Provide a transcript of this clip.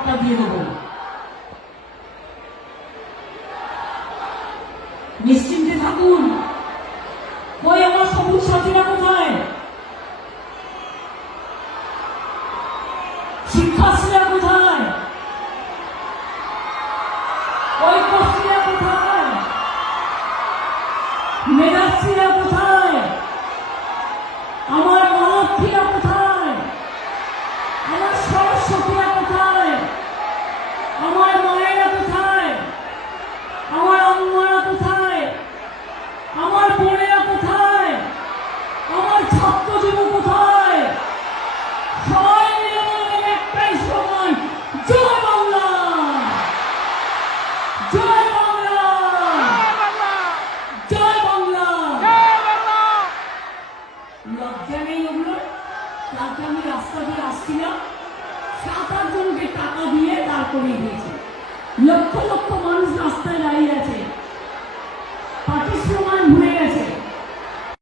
নিরাপত্তা দিয়ে দেবো। নিশ্চিন্তে থাকুন। কই আমার সবুজ সাথীরা কোথায়? শিক্ষার্থীরা কোথায়? ঐক্যশ্রীরা কোথায়? মেধাশ্রীরা কোথায়? আমার মনক্ষীরা কোথায়? আমার সরস্বতীরা কোথায় আমার মায়েরা কোথায় আমার আম্মারা কোথায় আমার বোনেরা কোথায় আমি রাস্তা দিয়ে আসছিলাম, সাত আট জনকে টাকা দিয়ে দাঁড় করিয়ে লক্ষ লক্ষ মানুষ রাস্তায় দাঁড়িয়ে আছে। পার্টিসিপেট